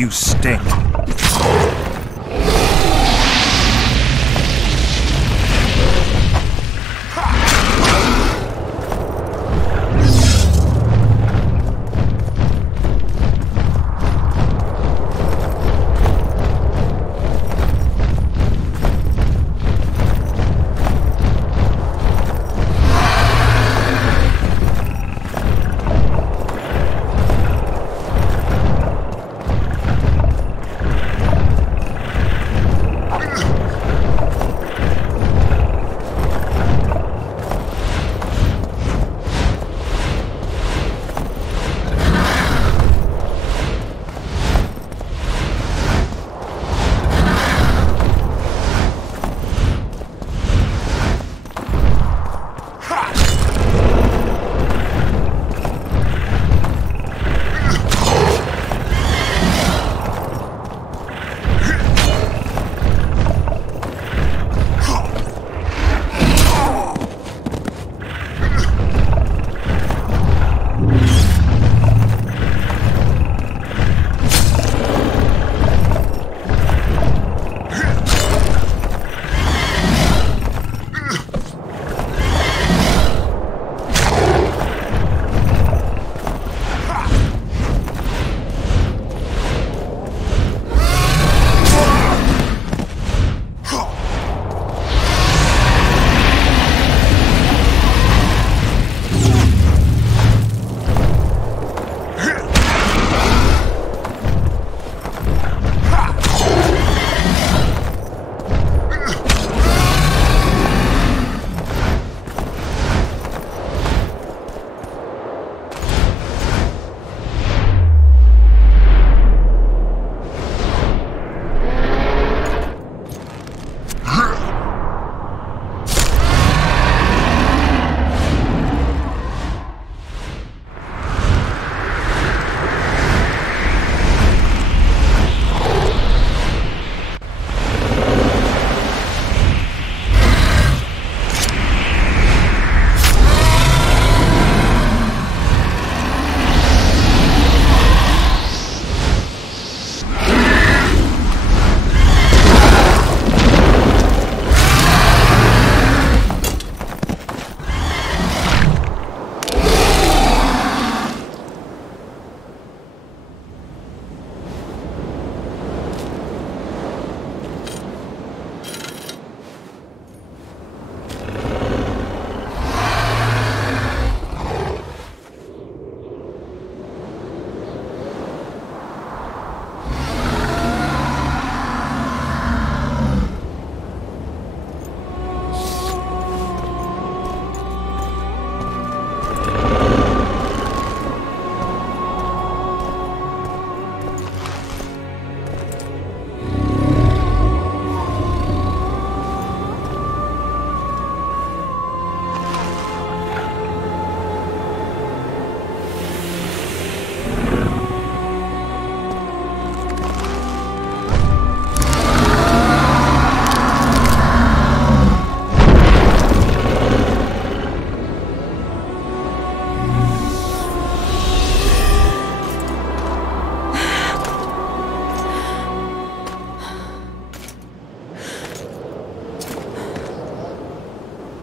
You stink.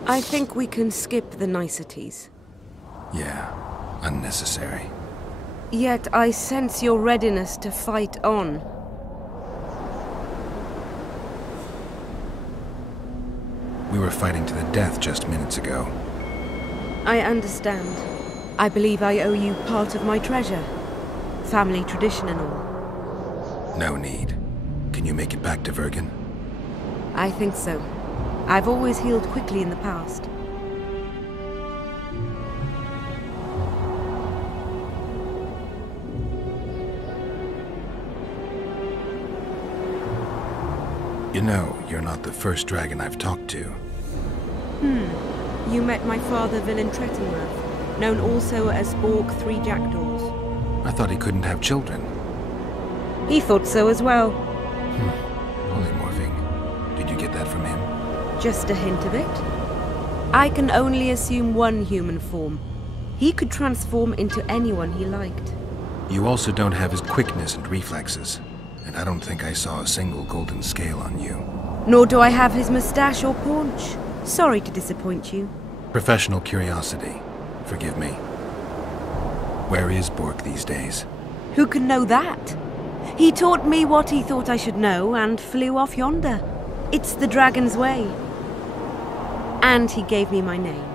I think we can skip the niceties. Yeah, unnecessary. Yet I sense your readiness to fight on. We were fighting to the death just minutes ago. I understand. I believe I owe you part of my treasure. Family tradition and all. No need. Can you make it back to Vergen? I think so. I've always healed quickly in the past. You know, you're not the first dragon I've talked to. You met my father, Villain Trettenworth, known also as Borg Three Jackdaws. I thought he couldn't have children. He thought so as well. Polymorphing. Did you get that from him? Just a hint of it. I can only assume one human form. He could transform into anyone he liked. You also don't have his quickness and reflexes. and I don't think I saw a single golden scale on you. Nor do I have his mustache or paunch. Sorry to disappoint you. Professional curiosity. Forgive me. Where is Bork these days? Who can know that? He taught me what he thought I should know and flew off yonder. It's the dragon's way. And he gave me my name.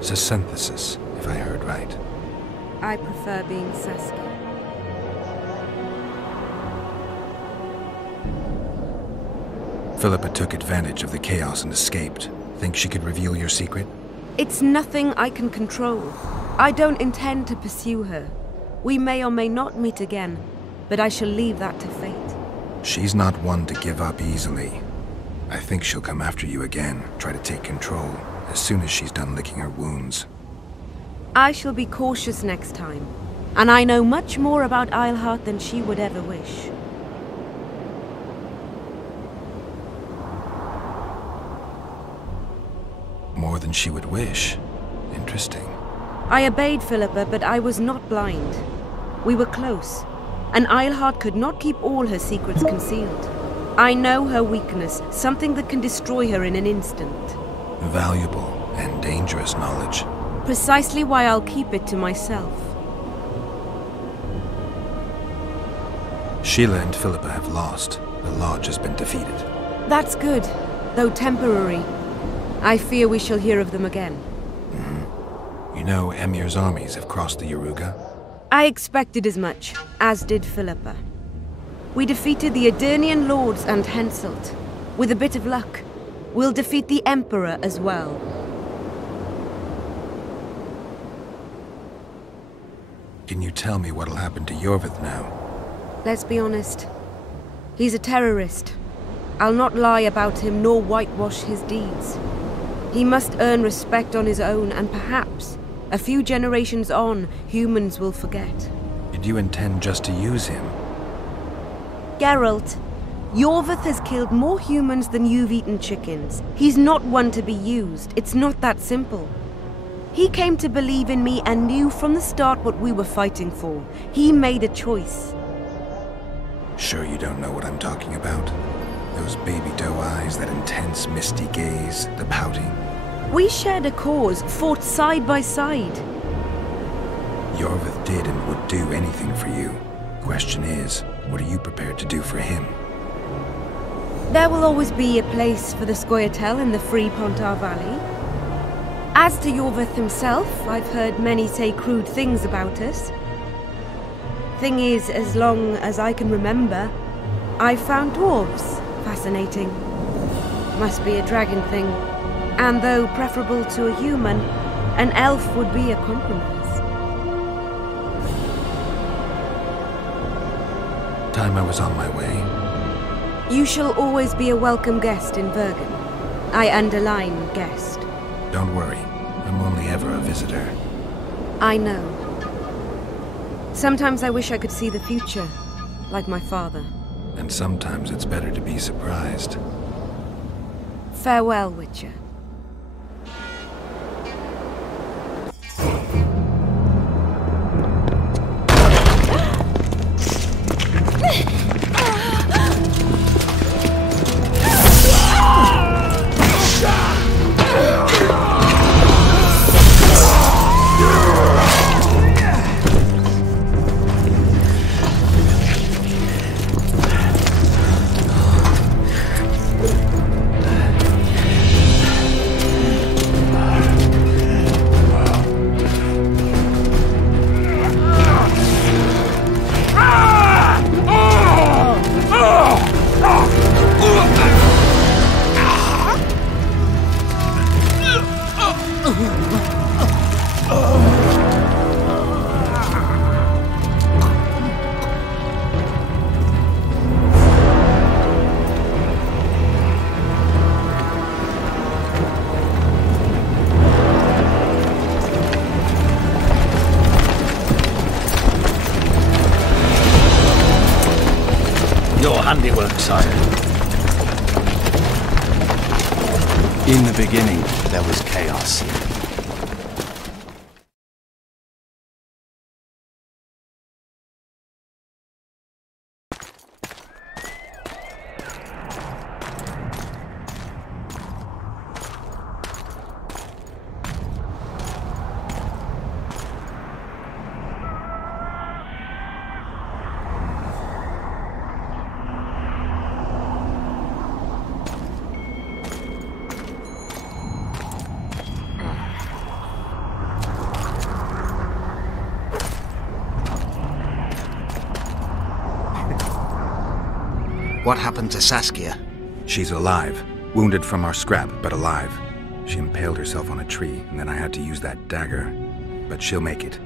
Synthesis, if I heard right. I prefer being Saskia. Philippa took advantage of the chaos and escaped. Think she could reveal your secret? It's nothing I can control. I don't intend to pursue her. We may or may not meet again, but I shall leave that to fate. She's not one to give up easily. I think she'll come after you again, try to take control, as soon as she's done licking her wounds. I shall be cautious next time, and I know much more about Eilhart than she would ever wish. More than she would wish. Interesting. I obeyed Philippa, but I was not blind. We were close, and Eilhart could not keep all her secrets concealed. I know her weakness, something that can destroy her in an instant. Valuable and dangerous knowledge. Precisely why I'll keep it to myself. Sheila and Philippa have lost. The Lodge has been defeated. That's good, though temporary. I fear we shall hear of them again. You know Emir's armies have crossed the Yaruga? I expected as much, as did Philippa. We defeated the Edirnian lords and Henselt. With a bit of luck, we'll defeat the Emperor as well. Can you tell me what'll happen to Yorvith now? Let's be honest. He's a terrorist. I'll not lie about him nor whitewash his deeds. He must earn respect on his own, and perhaps, a few generations on, humans will forget. Did you intend just to use him? Geralt, Yorvith has killed more humans than you've eaten chickens. He's not one to be used. It's not that simple. He came to believe in me and knew from the start what we were fighting for. He made a choice. Sure you don't know what I'm talking about? Those baby doe eyes, that intense, misty gaze, the pouting. We shared a cause, fought side by side. Yorvith did and would do anything for you. Question is, what are you prepared to do for him? There will always be a place for the Scoia'tael in the free Pontar Valley. As to Yorvith himself, I've heard many say crude things about us. Thing is, as long as I can remember, I've found dwarves fascinating. Must be a dragon thing. And though preferable to a human, an elf would be a compromise. Time I was on my way. You shall always be a welcome guest in Vergen. I underline guest. Don't worry, I'm only ever a visitor. I know. Sometimes I wish I could see the future, like my father. And sometimes it's better to be surprised. Farewell, Witcher. Handiwork, sire. In the beginning, there was chaos. What happened to Saskia? She's alive. Wounded from our scrap, but alive. She impaled herself on a tree, and then I had to use that dagger. But she'll make it.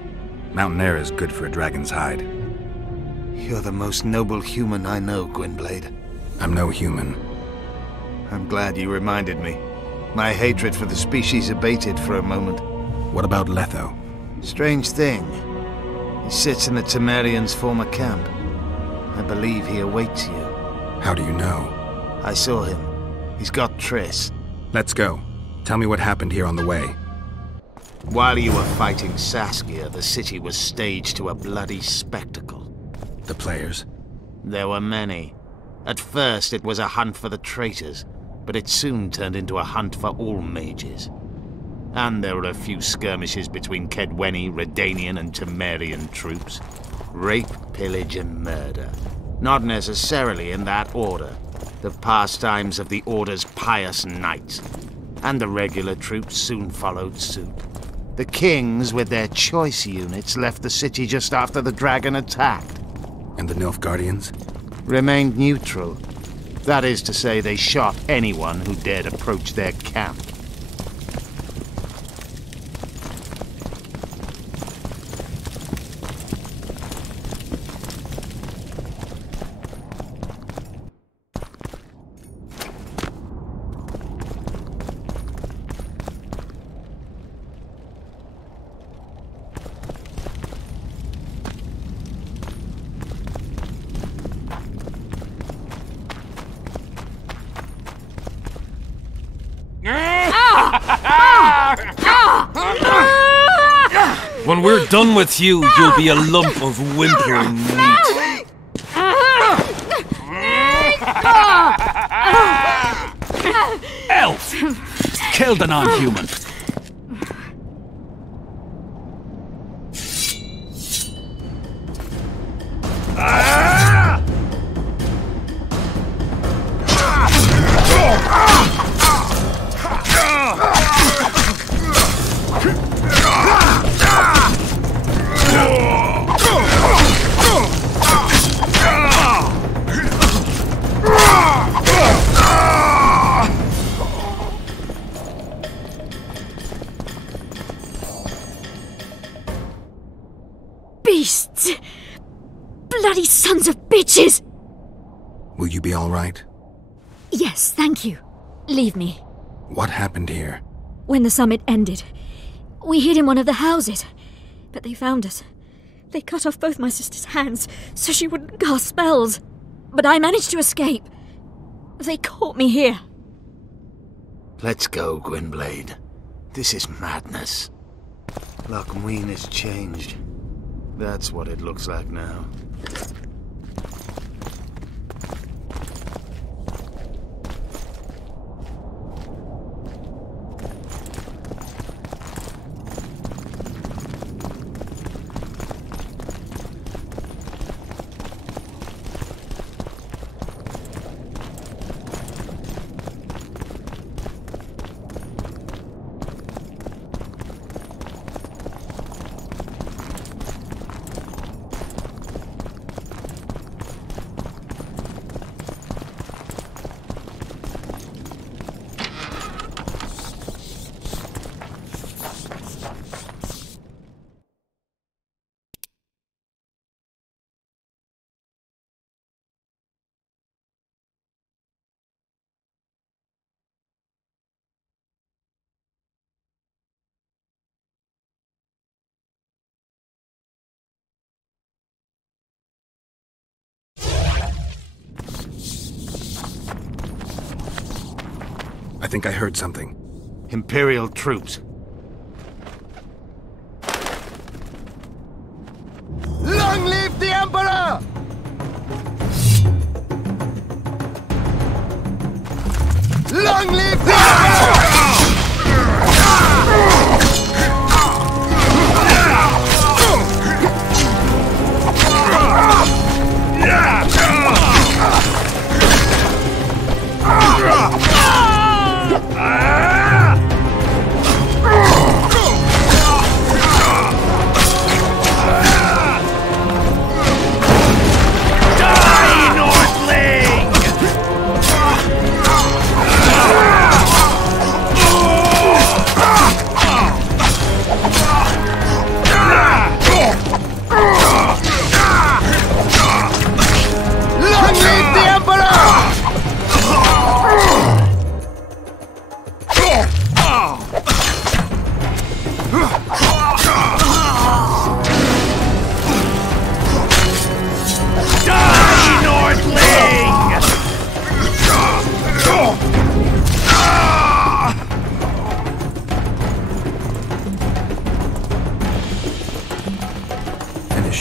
Mountain air is good for a dragon's hide. You're the most noble human I know, Gwynblade. I'm no human. I'm glad you reminded me. My hatred for the species abated for a moment. What about Letho? Strange thing. He sits in the Temerians' former camp. I believe he awaits you. How do you know? I saw him. He's got Triss. Let's go. Tell me what happened here on the way. While you were fighting Saskia, the city was staged to a bloody spectacle. The players? There were many. At first it was a hunt for the traitors, but it soon turned into a hunt for all mages. And there were a few skirmishes between Kedweni, Redanian and Temerian troops. Rape, pillage and murder. Not necessarily in that order. The pastimes of the Order's pious knights. And the regular troops soon followed suit. The kings, with their choice units, left the city just after the dragon attacked. And the Nilfgaardians? Remained neutral. That is to say, they shot anyone who dared approach their camp. When we're done with you, you'll be a lump of whimpering meat. Elf! Kill the non-human. Beasts! Bloody sons of bitches! Will you be all right? Yes, thank you. Leave me. What happened here? When the summit ended, we hid in one of the houses. But they found us. They cut off both my sister's hands so she wouldn't cast spells. But I managed to escape. They caught me here. Let's go, Gwynblade. This is madness. Lochmuin has changed. That's what it looks like now. I think I heard something. Imperial troops. Long live the Emperor! Long live the Emperor!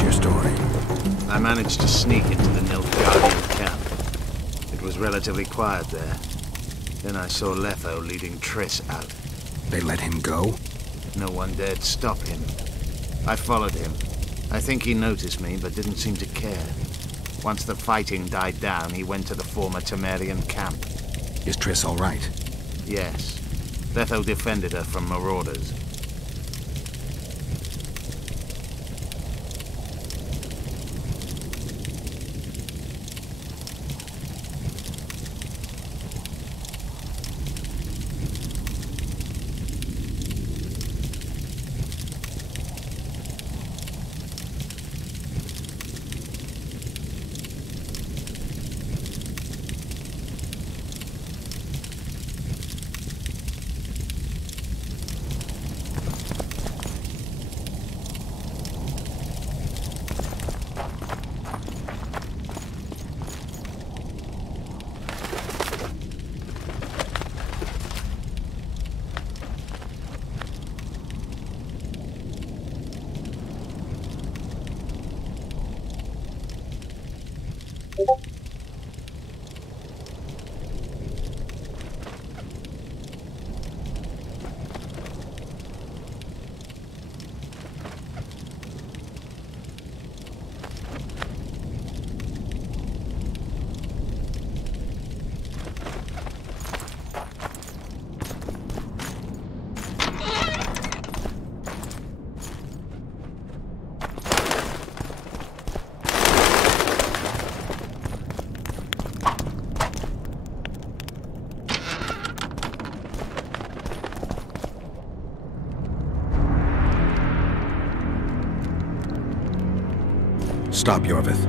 your story. I managed to sneak into the Nilfgaardian camp. It was relatively quiet there. Then I saw Letho leading Triss out. They let him go? No one dared stop him. I followed him. I think he noticed me, but didn't seem to care. Once the fighting died down, he went to the former Temerian camp. Is Triss all right? Yes. Letho defended her from marauders. Stop, Yorvith.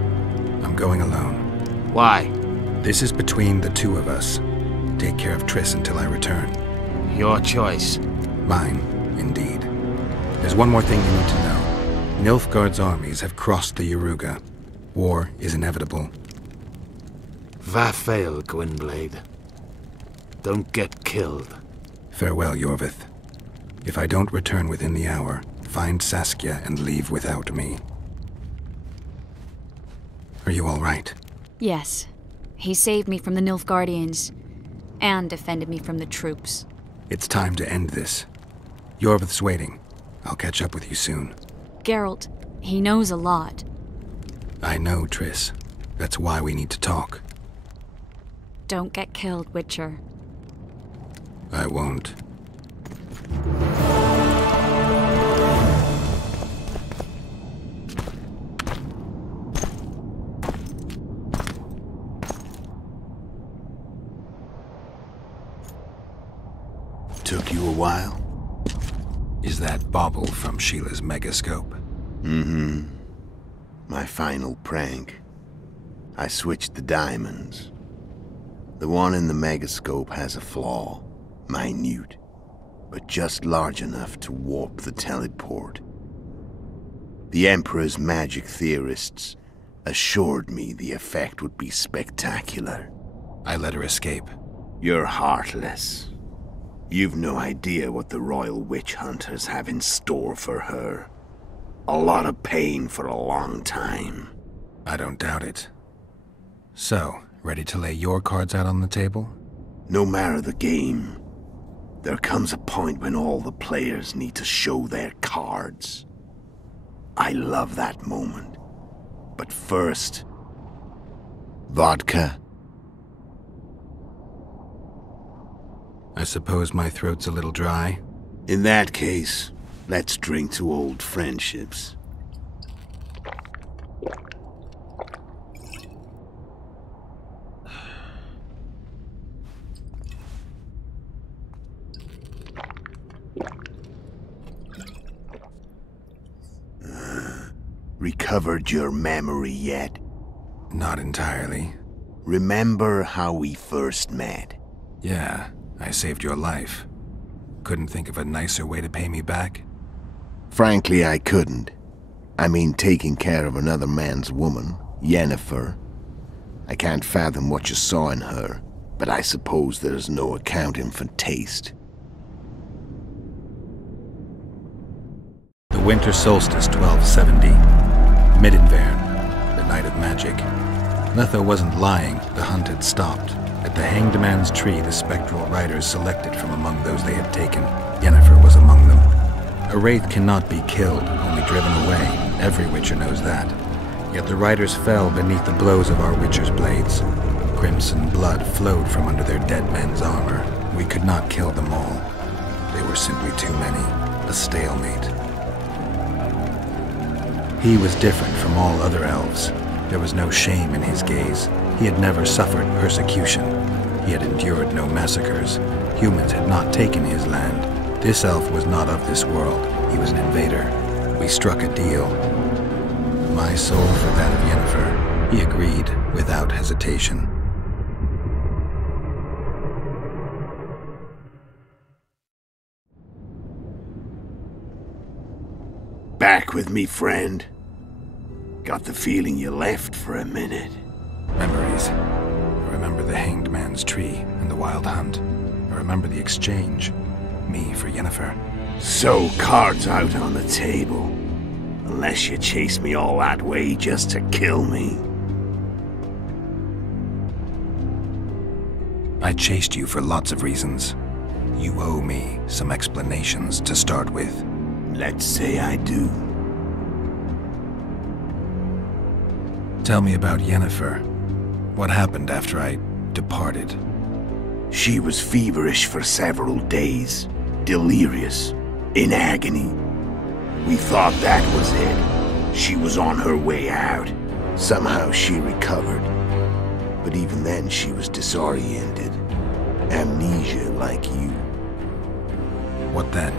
I'm going alone. Why? This is between the two of us. Take care of Triss until I return. Your choice. Mine, indeed. There's one more thing you need to know. Nilfgaard's armies have crossed the Yaruga. War is inevitable. Vafail, Gwynblade. Don't get killed. Farewell, Yorvith. If I don't return within the hour, find Saskia and leave without me. Are you all right? Yes. He saved me from the Nilfgaardians, and defended me from the troops. It's time to end this. Yorvith's waiting. I'll catch up with you soon. Geralt, he knows a lot. I know, Triss. That's why we need to talk. Don't get killed, Witcher. I won't. Took you a while? Is that bauble from Sheila's megascope? Mm-hmm. My final prank. I switched the diamonds. The one in the megascope has a flaw. Minute. But just large enough to warp the teleport. The Emperor's magic theorists assured me the effect would be spectacular. I let her escape. You're heartless. You've no idea what the Royal Witch Hunters have in store for her. A lot of pain for a long time. I don't doubt it. So, ready to lay your cards out on the table? No matter the game, there comes a point when all the players need to show their cards. I love that moment. But first... vodka? I suppose my throat's a little dry. In that case, let's drink to old friendships. Recovered your memory yet? Not entirely. Remember how we first met? Yeah, I saved your life. Couldn't think of a nicer way to pay me back? Frankly, I couldn't. I mean, taking care of another man's woman, Yennefer. I can't fathom what you saw in her, but I suppose there's no accounting for taste. The winter solstice 1270. Middenvern, the Night of Magic. Letho wasn't lying, the hunt had stopped. At the Hanged Man's Tree, the spectral riders selected from among those they had taken. Yennefer was among them. A wraith cannot be killed, only driven away. Every Witcher knows that. Yet the riders fell beneath the blows of our Witcher's blades. Crimson blood flowed from under their dead men's armor. We could not kill them all. They were simply too many. A stalemate. He was different from all other elves. There was no shame in his gaze. He had never suffered persecution. He had endured no massacres. Humans had not taken his land. This elf was not of this world. He was an invader. We struck a deal. My soul for that of Yennefer. He agreed without hesitation. Back with me, friend. Got the feeling you left for a minute. Memories. I remember the Hanged Man's Tree and the Wild Hunt. I remember the exchange. Me for Yennefer. So, cards out on the table. Unless you chase me all that way just to kill me. I chased you for lots of reasons. You owe me some explanations to start with. Let's say I do. Tell me about Yennefer. What happened after I departed? She was feverish for several days. Delirious. In agony. We thought that was it. She was on her way out. Somehow she recovered. But even then she was disoriented. Amnesia like you. What then?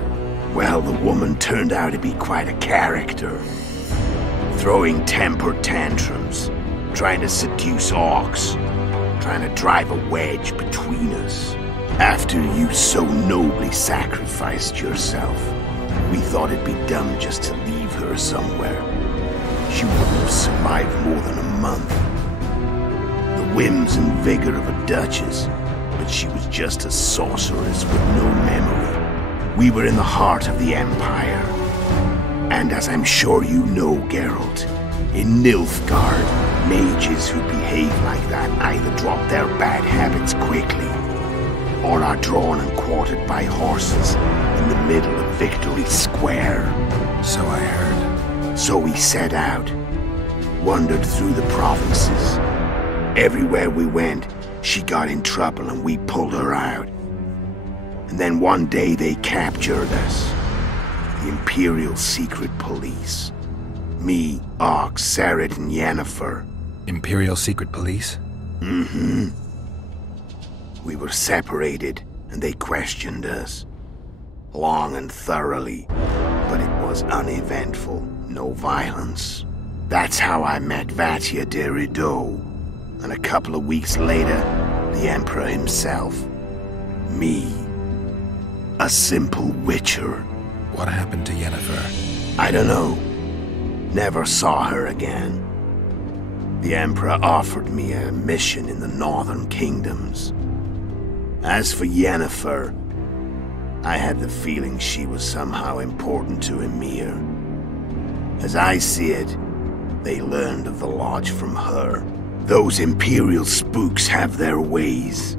Well, the woman turned out to be quite a character. Throwing temper tantrums, trying to seduce orcs, trying to drive a wedge between us. After you so nobly sacrificed yourself, we thought it'd be dumb just to leave her somewhere. She wouldn't have survived more than a month. The whims and vigor of a duchess, but she was just a sorceress with no memory. We were in the heart of the Empire. And as I'm sure you know, Geralt, in Nilfgaard, mages who behave like that either drop their bad habits quickly, or are drawn and quartered by horses in the middle of Victory Square. So I heard. So we set out, wandered through the provinces. Everywhere we went, she got in trouble and we pulled her out. And then one day they captured us. The Imperial Secret Police. Me, Ox, Sarret, and Yennefer. Imperial Secret Police? Mm-hmm. We were separated, and they questioned us. Long and thoroughly, but it was uneventful, no violence. That's how I met Vatia de Rideau, and a couple of weeks later, the Emperor himself. Me. A simple witcher. What happened to Yennefer? I don't know. Never saw her again. The Emperor offered me a mission in the northern kingdoms. As for Yennefer, I had the feeling she was somehow important to Emir. As I see it, they learned of the Lodge from her. Those Imperial spooks have their ways.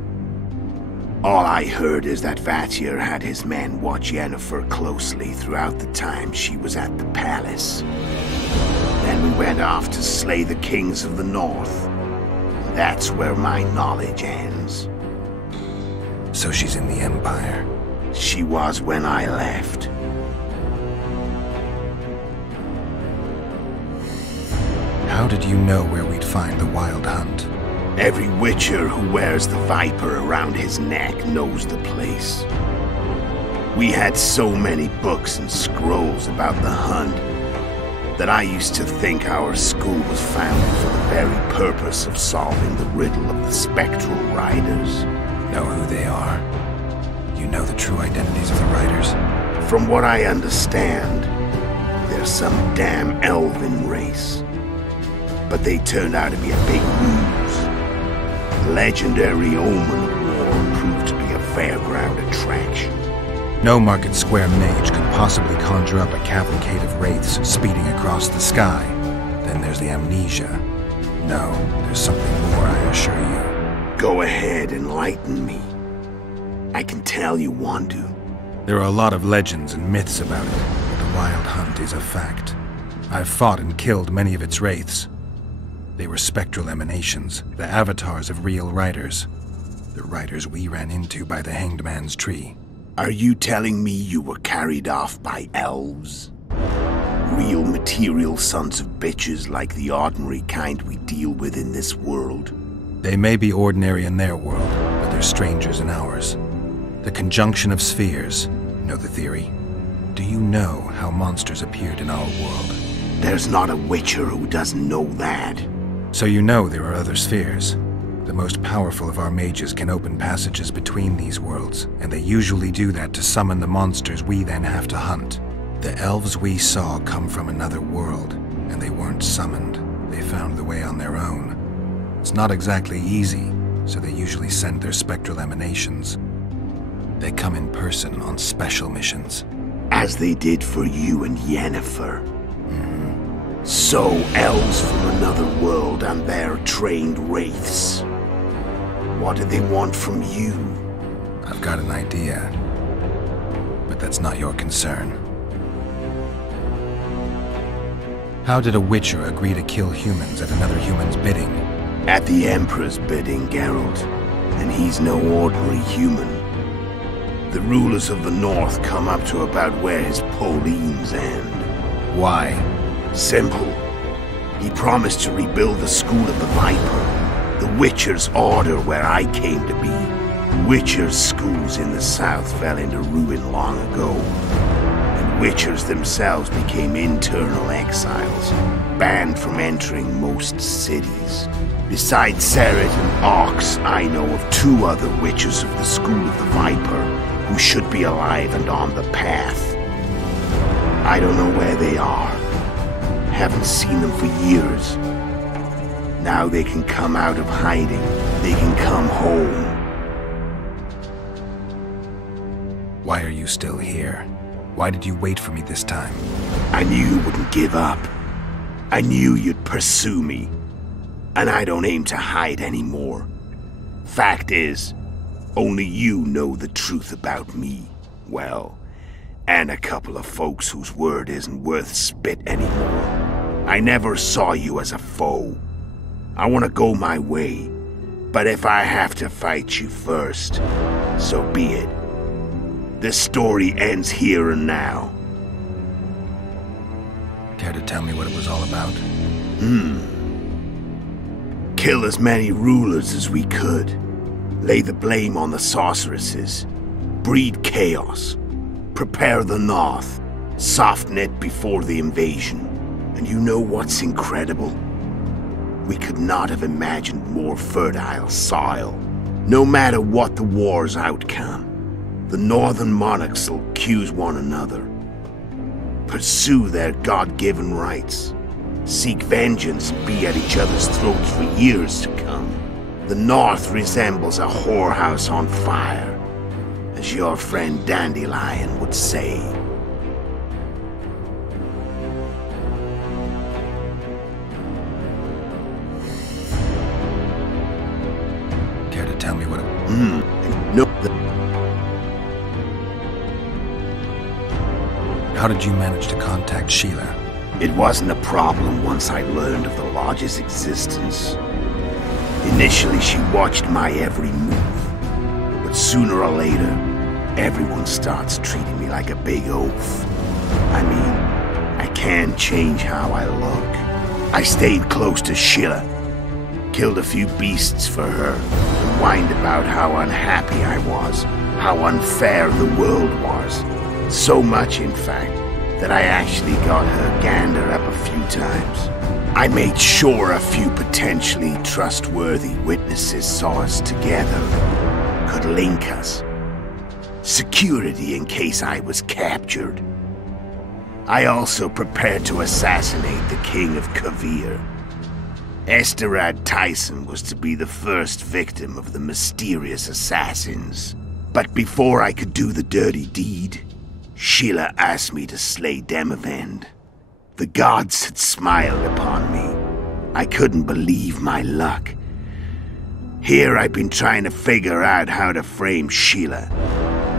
All I heard is that Vatir had his men watch Yennefer closely throughout the time she was at the palace. Then we went off to slay the kings of the north. That's where my knowledge ends. So she's in the Empire? She was when I left. How did you know where we'd find the Wild Hunt? Every witcher who wears the viper around his neck knows the place. We had so many books and scrolls about the hunt that I used to think our school was founded for the very purpose of solving the riddle of the spectral riders. Know who they are? You know the true identities of the riders? From what I understand, they're some damn elven race. But they turned out to be a big ruse. The legendary Omen of War proved to be a fairground attraction. No Market Square mage could possibly conjure up a cavalcade of wraiths speeding across the sky. Then there's the amnesia. No, there's something more, I assure you. Go ahead, enlighten me. I can tell you want to. There are a lot of legends and myths about it, but the Wild Hunt is a fact. I've fought and killed many of its wraiths. They were spectral emanations, the avatars of real riders. The riders we ran into by the Hanged Man's tree. Are you telling me you were carried off by elves? Real material sons of bitches like the ordinary kind we deal with in this world? They may be ordinary in their world, but they're strangers in ours. The conjunction of spheres. Know the theory? Do you know how monsters appeared in our world? There's not a witcher who doesn't know that. So you know there are other spheres. The most powerful of our mages can open passages between these worlds, and they usually do that to summon the monsters we then have to hunt. The elves we saw come from another world, and they weren't summoned. They found the way on their own. It's not exactly easy, so they usually send their spectral emanations. They come in person on special missions. As they did for you and Yennefer. So, elves from another world and their trained wraiths. What do they want from you? I've got an idea, but that's not your concern. How did a witcher agree to kill humans at another human's bidding? At the Emperor's bidding, Geralt. And he's no ordinary human. The rulers of the North come up to about where his Pauline's end. Why? Simple. He promised to rebuild the School of the Viper, the Witcher's order where I came to be. Witcher's schools in the south fell into ruin long ago, and Witchers themselves became internal exiles, banned from entering most cities. Besides Seret and Ox, I know of 2 other Witchers of the School of the Viper who should be alive and on the path. I don't know where they are. Haven't seen them for years. Now they can come out of hiding. They can come home. Why are you still here? Why did you wait for me this time? I knew you wouldn't give up. I knew you'd pursue me. And I don't aim to hide anymore. Fact is, only you know the truth about me. Well, and a couple of folks whose word isn't worth spit anymore. I never saw you as a foe. I want to go my way, but if I have to fight you first, so be it. This story ends here and now. Care to tell me what it was all about? Kill as many rulers as we could. Lay the blame on the sorceresses. Breed chaos. Prepare the North. Soften it before the invasion. And you know what's incredible? We could not have imagined more fertile soil. No matter what the war's outcome, the northern monarchs will accuse one another. Pursue their God-given rights. Seek vengeance and be at each other's throats for years to come. The North resembles a whorehouse on fire, as your friend Dandelion would say. Care to tell me what it... No. How did you manage to contact Sheila? It wasn't a problem once I learned of the Lodge's existence. Initially, she watched my every move. But sooner or later, everyone starts treating me like a big oaf. I mean, I can't change how I look. I stayed close to Sheila. Killed a few beasts for her, and whined about how unhappy I was, how unfair the world was. So much, in fact, that I actually got her gander up a few times. I made sure a few potentially trustworthy witnesses saw us together, could link us. Security in case I was captured. I also prepared to assassinate the King of Kavir. Esterad Tyson was to be the first victim of the mysterious assassins. But before I could do the dirty deed, Sheila asked me to slay Demavend. The gods had smiled upon me. I couldn't believe my luck. Here I'd been trying to figure out how to frame Sheila,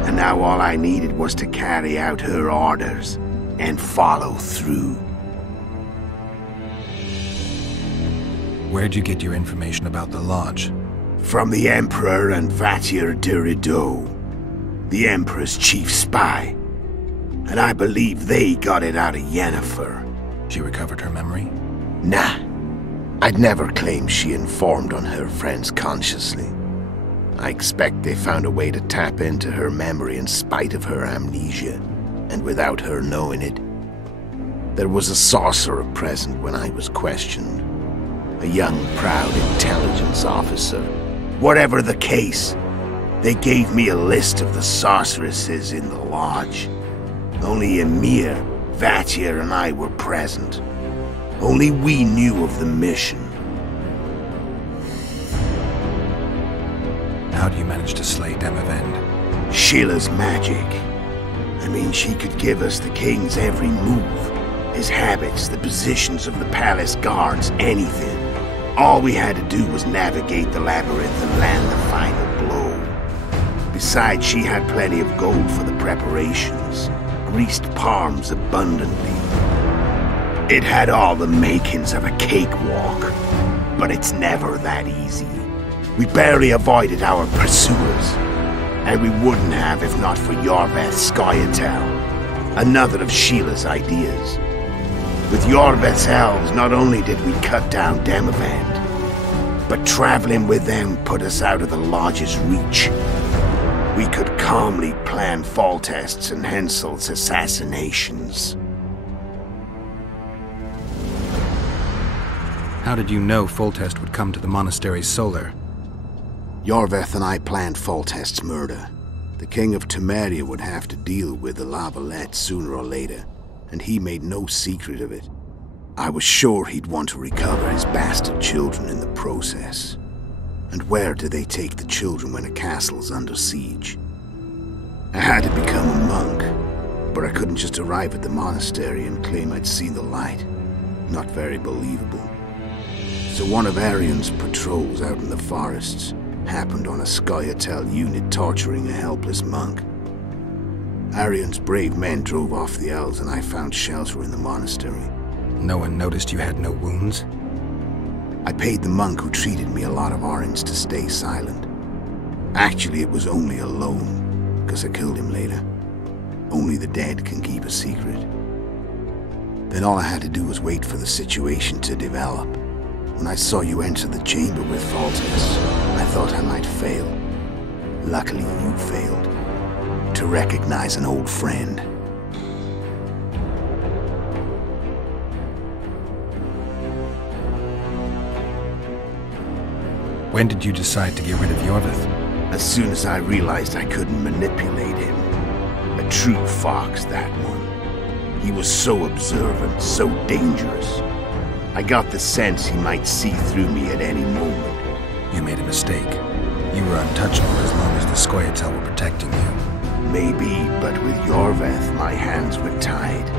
and now all I needed was to carry out her orders and follow through. Where'd you get your information about the lodge? From the Emperor and Vatir de Rideau, the Emperor's chief spy. And I believe they got it out of Yennefer. She recovered her memory? Nah. I'd never claimed she informed on her friends consciously. I expect they found a way to tap into her memory in spite of her amnesia, and without her knowing it. There was a sorcerer present when I was questioned. A young, proud intelligence officer. Whatever the case, they gave me a list of the sorceresses in the lodge. Only Emir, Vatir, and I were present. Only we knew of the mission. How do you manage to slay Demavend? Sheila's magic. I mean, she could give us the king's every move. His habits, the positions of the palace guards, anything. All we had to do was navigate the labyrinth and land the final blow. Besides, she had plenty of gold for the preparations. Greased palms abundantly. It had all the makings of a cakewalk, but it's never that easy. We barely avoided our pursuers, and we wouldn't have if not for Yorveth's Scoia'tael, another of Sheila's ideas. With Yorveth's elves, not only did we cut down Demavend, but traveling with them put us out of the lodge's reach. We could calmly plan Foltest's and Henselt's assassinations. How did you know Foltest would come to the monastery's solar? Yorveth and I planned Foltest's murder. The king of Temeria would have to deal with the Lavalette sooner or later, and he made no secret of it. I was sure he'd want to recover his bastard children in the process. And where do they take the children when a castle's under siege? I had to become a monk, but I couldn't just arrive at the monastery and claim I'd seen the light. Not very believable. So one of Arian's patrols out in the forests happened on a Scoia'tael unit torturing a helpless monk. Arian's brave men drove off the elves and I found shelter in the monastery. No one noticed you had no wounds? I paid the monk who treated me a lot of orange to stay silent. Actually, it was only a loan, because I killed him later. Only the dead can keep a secret. Then all I had to do was wait for the situation to develop. When I saw you enter the chamber with Foltest, I thought I might fail. Luckily, you failed. To recognize an old friend. When did you decide to get rid of Yorveth? As soon as I realized I couldn't manipulate him. A true fox, that one. He was so observant, so dangerous. I got the sense he might see through me at any moment. You made a mistake. You were untouchable as long as the Scoia'tael were protecting you. Maybe, but with Yorveth, my hands were tied.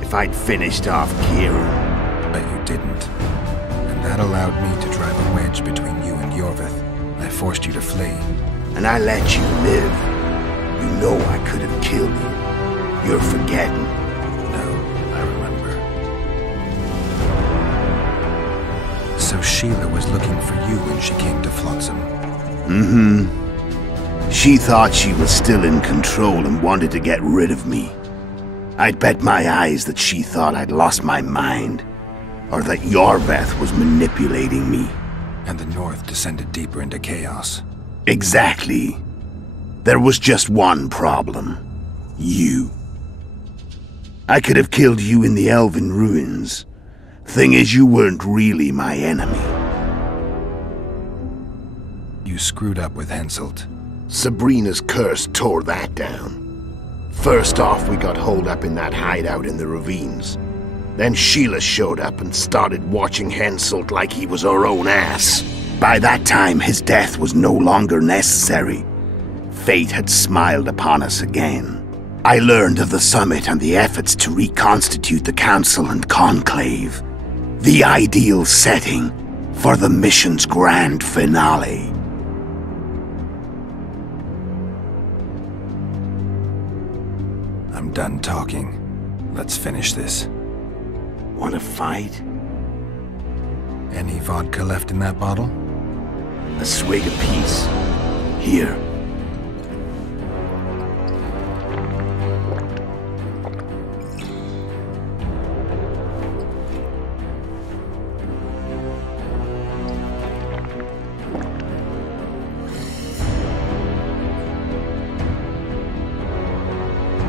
If I'd finished off Kieran... But you didn't. And that allowed me to drive a wedge between you and Yorveth. I forced you to flee. And I let you live. You know I could have killed you. You're forgetting. No, I remember. So Sheila was looking for you when she came to Flotsam. Mm-hmm. She thought she was still in control and wanted to get rid of me. I'd bet my eyes that she thought I'd lost my mind. Or that Yorveth was manipulating me. And the North descended deeper into chaos. Exactly. There was just one problem. You. I could have killed you in the Elven ruins. Thing is, you weren't really my enemy. You screwed up with Henselt. Sabrina's curse tore that down. First off, we got holed up in that hideout in the ravines. Then Sheila showed up and started watching Henselt like he was her own ass. By that time, his death was no longer necessary. Fate had smiled upon us again. I learned of the summit and the efforts to reconstitute the Council and Conclave. The ideal setting for the mission's grand finale. I'm done talking. Let's finish this. Want to fight? Any vodka left in that bottle? A swig apiece. Here.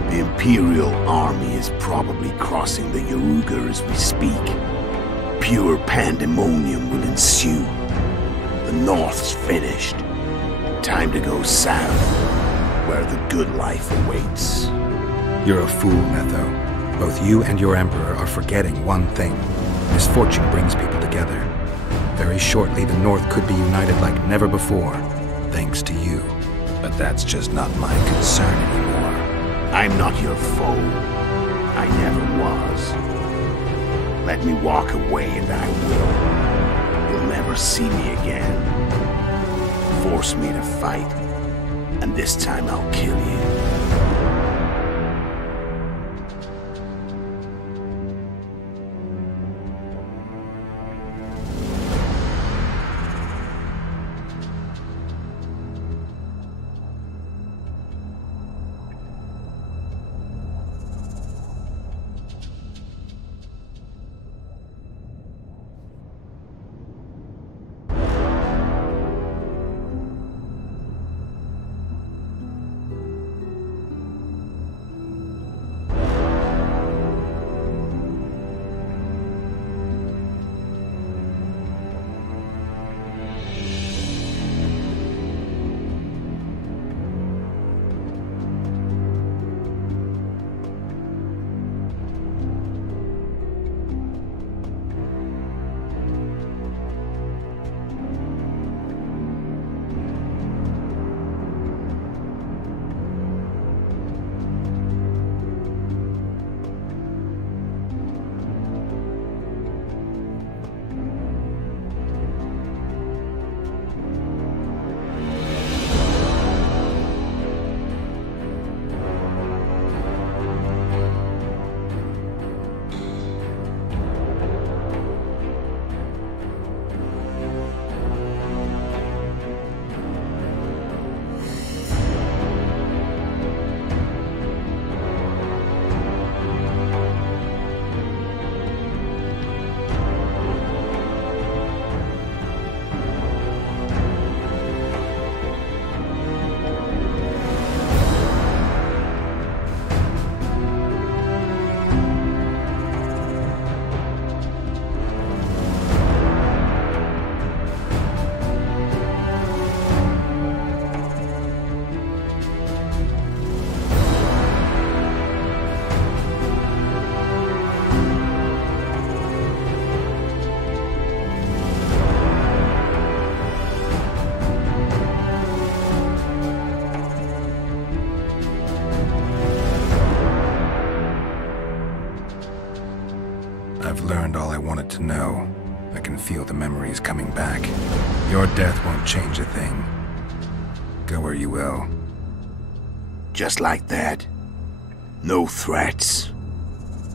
The Imperial army is probably crossing the Yaruga as we speak. Pure pandemonium will ensue. The North's finished. Time to go south, where the good life awaits. You're a fool, Netho. Both you and your Emperor are forgetting one thing. Misfortune brings people together. Very shortly, the North could be united like never before, thanks to you. But that's just not my concern anymore. I'm not your foe. I never was. Let me walk away and I will. You'll never see me again. Force me to fight, and this time I'll kill you. I've learned all I wanted to know. I can feel the memories coming back. Your death won't change a thing. Go where you will. Just like that. No threats.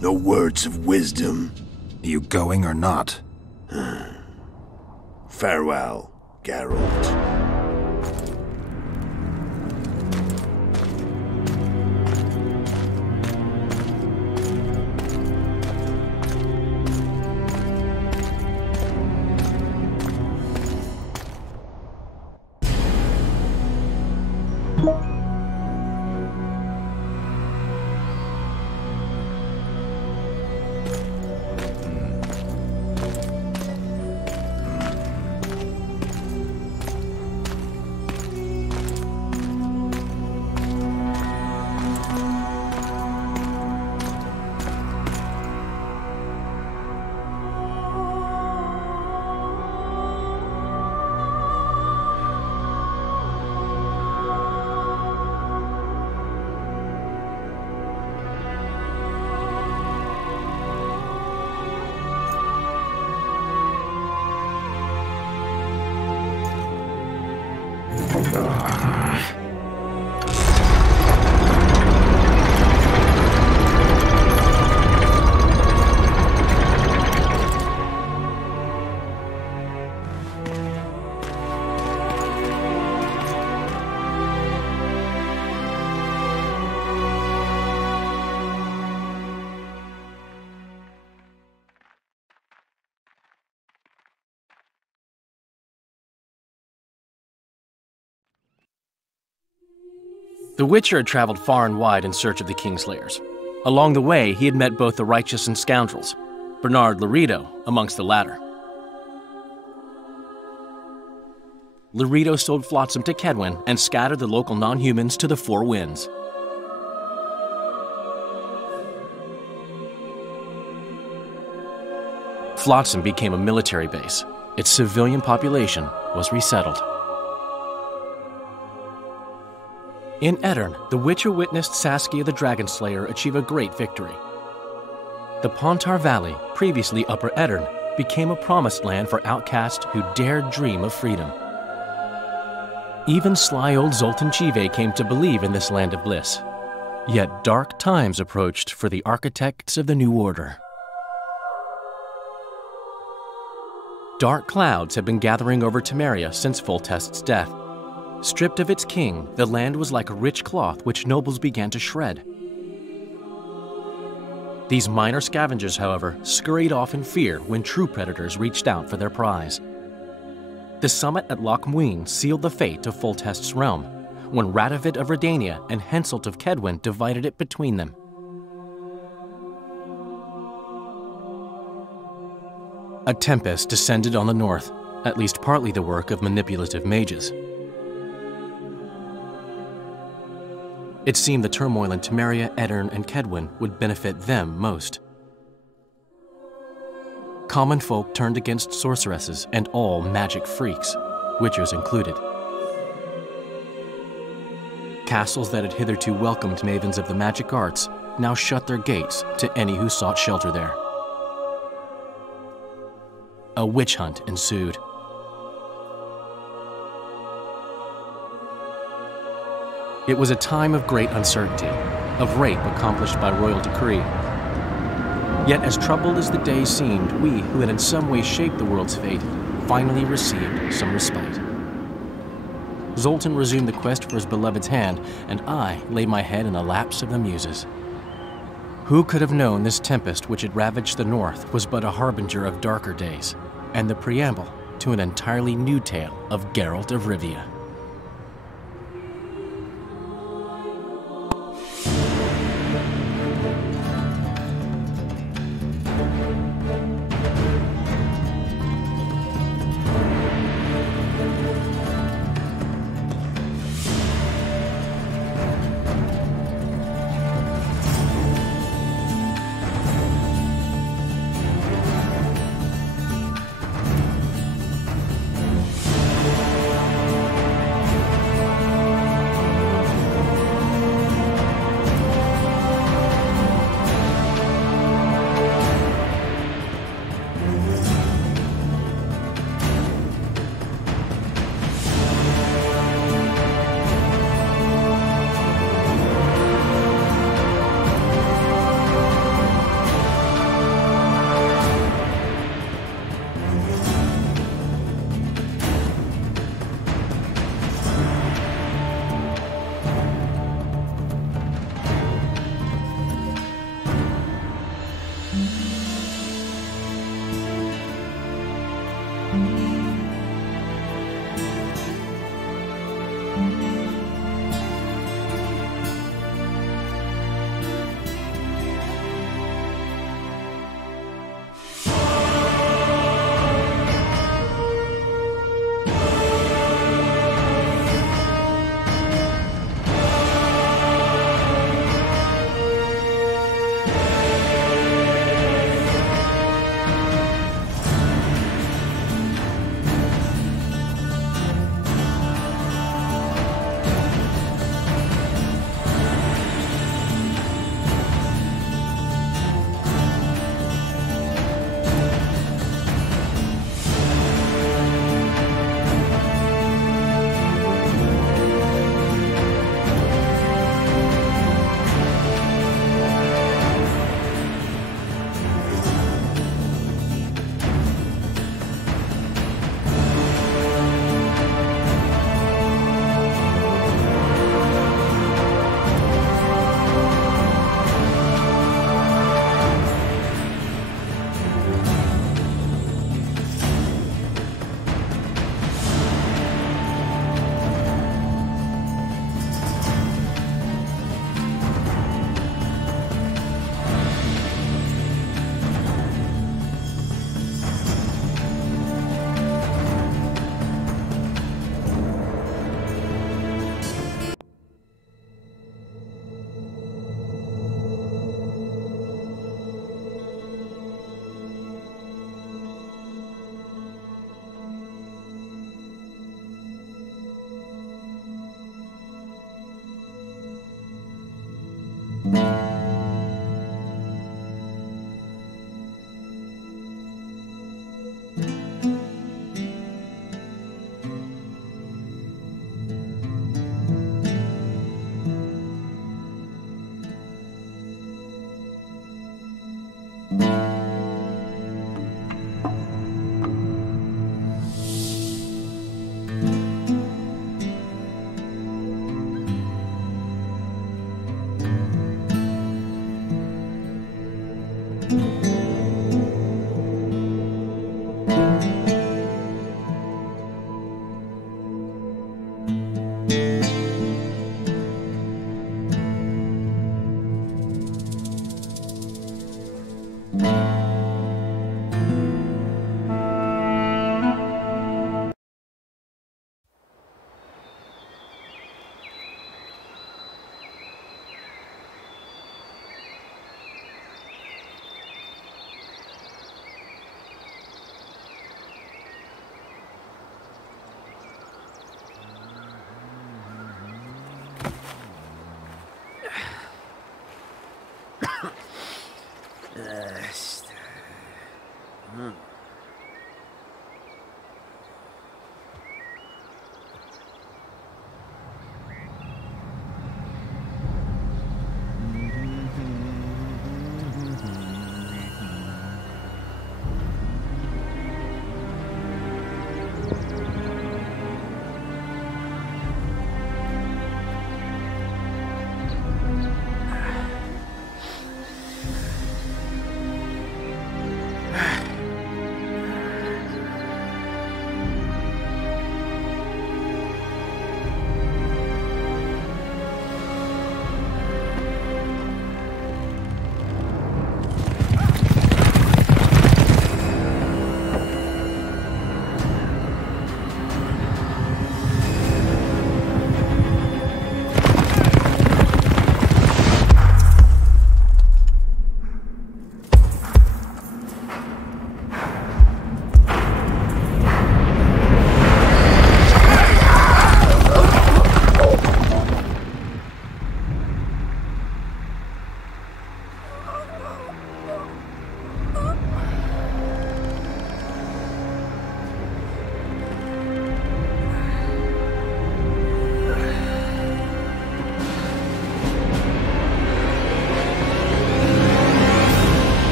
No words of wisdom. You going or not? Farewell, Geralt. The Witcher had traveled far and wide in search of the Kingslayers. Along the way, he had met both the righteous and scoundrels, Bernard Laredo amongst the latter. Laredo sold Flotsam to Kedwen and scattered the local non-humans to the four winds. Flotsam became a military base. Its civilian population was resettled. In Edirn, the Witcher witnessed Saskia the Dragonslayer achieve a great victory. The Pontar Valley, previously Upper Edirn, became a promised land for outcasts who dared dream of freedom. Even sly old Zoltan Chive came to believe in this land of bliss. Yet dark times approached for the architects of the New Order. Dark clouds had been gathering over Temeria since Foltest's death. Stripped of its king, the land was like a rich cloth which nobles began to shred. These minor scavengers, however, scurried off in fear when true predators reached out for their prize. The summit at Loch Muin sealed the fate of Foltest's realm, when Radovid of Redania and Henselt of Kedwen divided it between them. A tempest descended on the north, at least partly the work of manipulative mages. It seemed the turmoil in Temeria, Edirn, and Kedwen would benefit them most. Common folk turned against sorceresses and all magic freaks, witchers included. Castles that had hitherto welcomed mavens of the magic arts now shut their gates to any who sought shelter there. A witch hunt ensued. It was a time of great uncertainty, of rape accomplished by royal decree. Yet as troubled as the days seemed, we, who had in some way shaped the world's fate, finally received some respite. Zoltan resumed the quest for his beloved's hand, and I laid my head in a lapse of the muses. Who could have known this tempest which had ravaged the north was but a harbinger of darker days, and the preamble to an entirely new tale of Geralt of Rivia.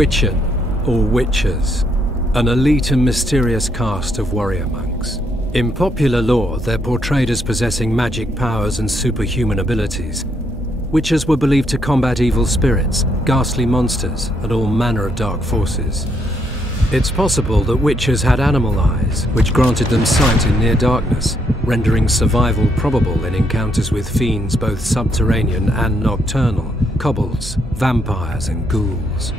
Witchen, or Witchers, an elite and mysterious caste of warrior monks. In popular lore, they're portrayed as possessing magic powers and superhuman abilities. Witchers were believed to combat evil spirits, ghastly monsters, and all manner of dark forces. It's possible that Witchers had animal eyes, which granted them sight in near darkness, rendering survival probable in encounters with fiends both subterranean and nocturnal, kobolds, vampires, and ghouls.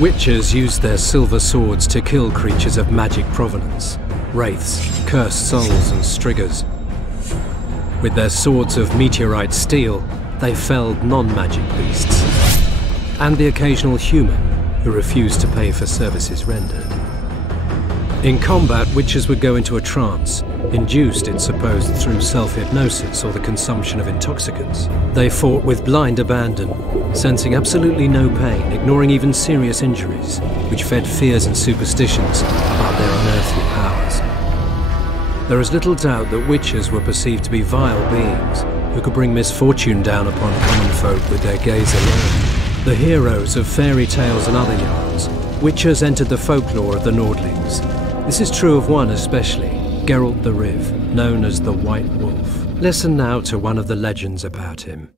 Witchers used their silver swords to kill creatures of magic provenance, wraiths, cursed souls, and striggers. With their swords of meteorite steel, they felled non-magic beasts, and the occasional human who refused to pay for services rendered. In combat, witchers would go into a trance, induced, it's supposed, through self-hypnosis or the consumption of intoxicants. They fought with blind abandon, sensing absolutely no pain, ignoring even serious injuries, which fed fears and superstitions about their unearthly powers. There is little doubt that witchers were perceived to be vile beings who could bring misfortune down upon common folk with their gaze alone. The heroes of fairy tales and other yarns, witchers entered the folklore of the Nordlings. This is true of one especially, Geralt the Riv, known as the White Wolf. Listen now to one of the legends about him.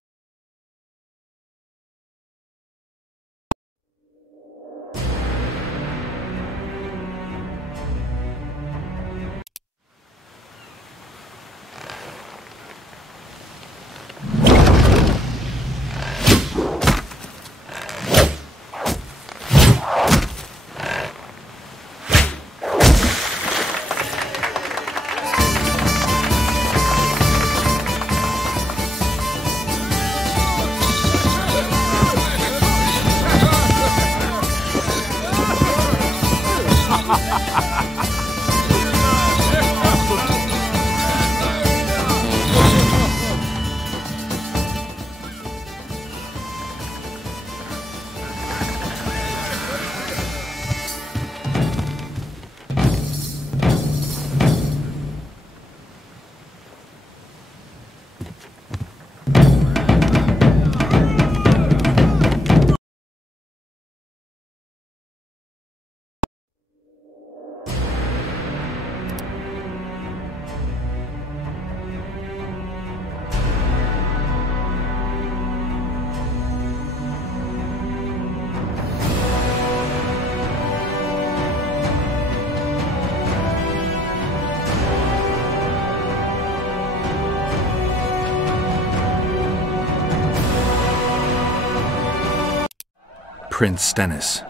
Prince Stennis,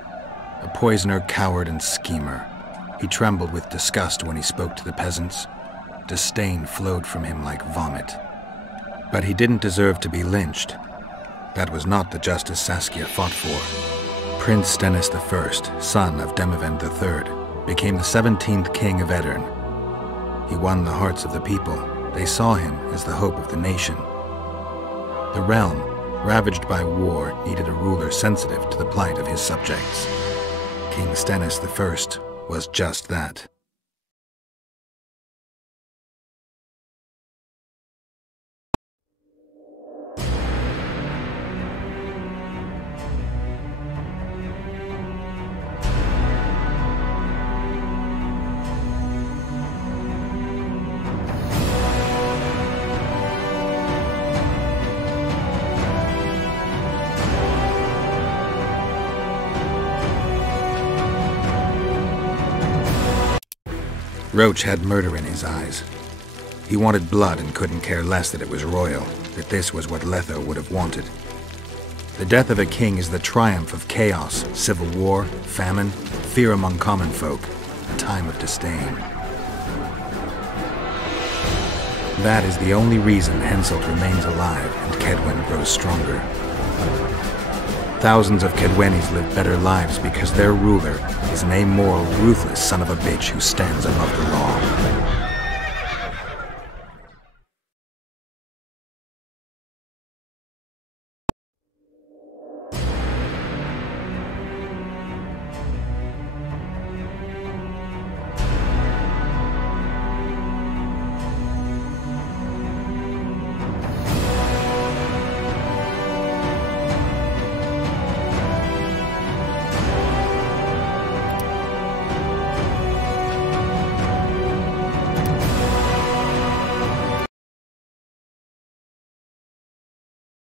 a poisoner, coward, and schemer. He trembled with disgust when he spoke to the peasants. Disdain flowed from him like vomit. But he didn't deserve to be lynched. That was not the justice Saskia fought for. Prince Stennis I, son of Demavend III, became the 17th king of Edirn. He won the hearts of the people. They saw him as the hope of the nation. The realm, ravaged by war, needed a ruler sensitive to the plight of his subjects. King Stennis I was just that. Roach had murder in his eyes. He wanted blood and couldn't care less that it was royal, that this was what Letho would have wanted. The death of a king is the triumph of chaos, civil war, famine, fear among common folk, a time of disdain. That is the only reason Henselt remains alive and Kedwen grows stronger. Thousands of Kedwenis live better lives because their ruler is an amoral, ruthless son of a bitch who stands above the law.